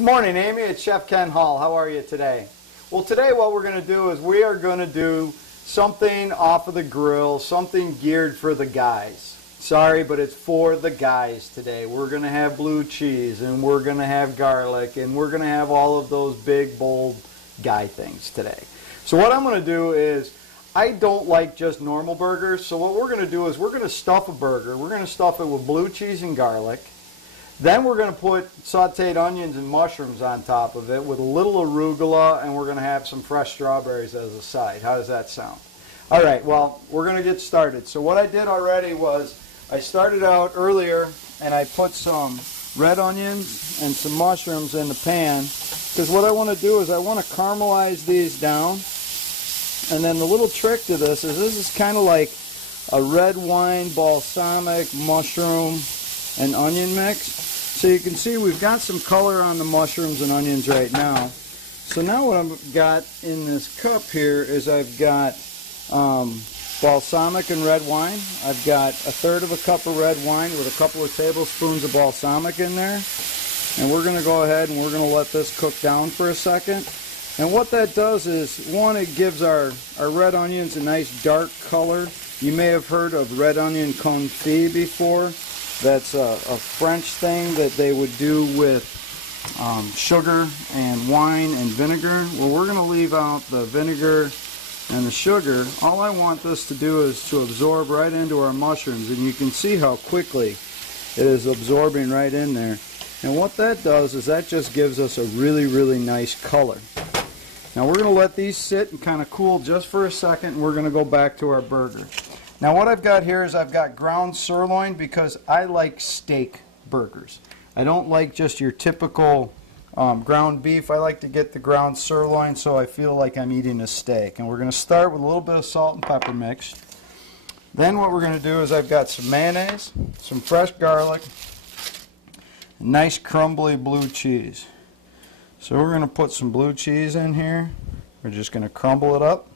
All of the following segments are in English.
Good morning, Amy. It's Chef Ken Hall. How are you today? Well, today what we're going to do is we are going to do something off of the grill, something geared for the guys. Sorry, but it's for the guys today. We're going to have blue cheese, and we're going to have garlic, and we're going to have all of those big, bold guy things today. So what I'm going to do is, I don't like just normal burgers, so what we're going to do is we're going to stuff a burger. We're going to stuff it with blue cheese and garlic. Then we're going to put sauteed onions and mushrooms on top of it with a little arugula, and we're going to have some fresh strawberries as a side. How does that sound? All right, well, we're going to get started. So what I did already was I started out earlier and I put some red onions and some mushrooms in the pan, because what I want to do is I want to caramelize these down. And then the little trick to this is kind of like a red wine balsamic mushroom and onion mix. So you can see we've got some color on the mushrooms and onions right now. So now what I've got in this cup here is I've got balsamic and red wine. I've got 1/3 of a cup of red wine with a couple of tablespoons of balsamic in there. And we're going to go ahead and we're going to let this cook down for a second. And what that does is, one, it gives our red onions a nice dark color. You may have heard of red onion confit before. That's a French thing that they would do with sugar and wine and vinegar. Well, we're going to leave out the vinegar and the sugar. All I want this to do is to absorb right into our mushrooms, and you can see how quickly it is absorbing right in there. And what that does is that just gives us a really, really nice color. Now we're going to let these sit and kind of cool just for a second, and we're going to go back to our burger. Now what I've got here is I've got ground sirloin, because I like steak burgers. I don't like just your typical ground beef. I like to get the ground sirloin so I feel like I'm eating a steak. And we're going to start with a little bit of salt and pepper mixed. Then what we're going to do is I've got some mayonnaise, some fresh garlic, a nice crumbly blue cheese. So we're going to put some blue cheese in here. We're just going to crumble it up.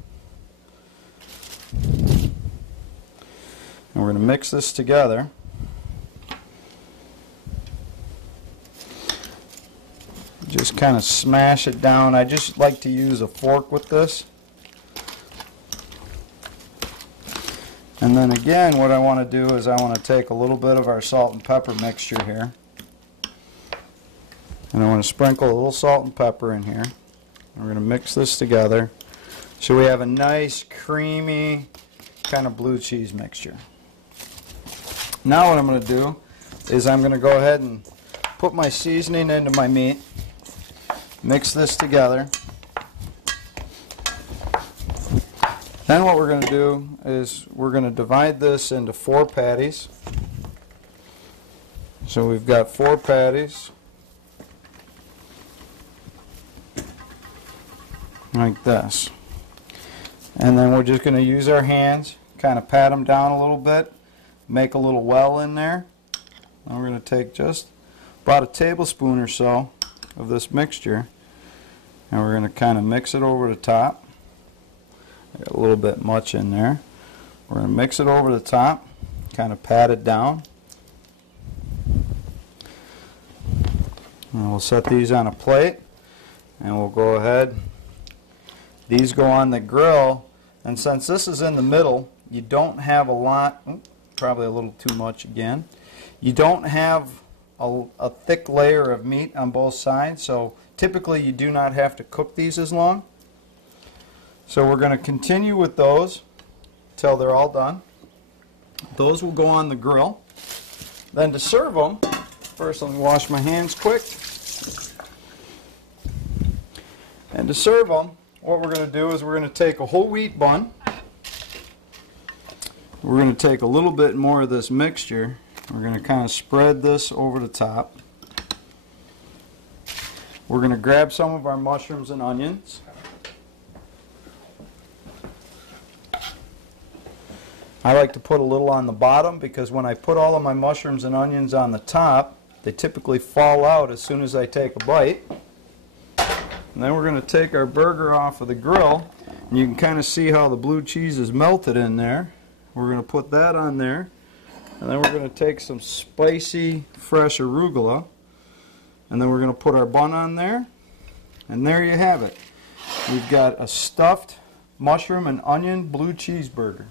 And we're going to mix this together. Just kind of smash it down. I just like to use a fork with this. And then again, what I want to do is I want to take a little bit of our salt and pepper mixture here. And I want to sprinkle a little salt and pepper in here. We're going to mix this together so we have a nice creamy kind of blue cheese mixture. Now what I'm going to do is I'm going to go ahead and put my seasoning into my meat, mix this together. Then what we're going to do is we're going to divide this into 4 patties. So we've got 4 patties like this. And then we're just going to use our hands, kind of pat them down a little bit, make a little well in there. And we're going to take just about a tablespoon or so of this mixture, and we're going to kind of mix it over the top. I got a little bit much in there. We're going to mix it over the top, kind of pat it down. And we'll set these on a plate, and we'll go ahead. These go on the grill, and since this is in the middle, you don't have a lot, probably a little too much again. You don't have a thick layer of meat on both sides, so typically you do not have to cook these as long. So we're going to continue with those till they're all done. Those will go on the grill. Then to serve them, first let me wash my hands quick. And to serve them, what we're going to do is we're going to take a whole wheat bun. We're going to take a little bit more of this mixture. We're going to kind of spread this over the top. We're going to grab some of our mushrooms and onions. I like to put a little on the bottom, because when I put all of my mushrooms and onions on the top, they typically fall out as soon as I take a bite. And then we're going to take our burger off of the grill, and you can kind of see how the blue cheese is melted in there. We're going to put that on there, and then we're going to take some spicy fresh arugula, And then we're going to put our bun on there. And there you have it. We've got a stuffed mushroom and onion blue cheeseburger.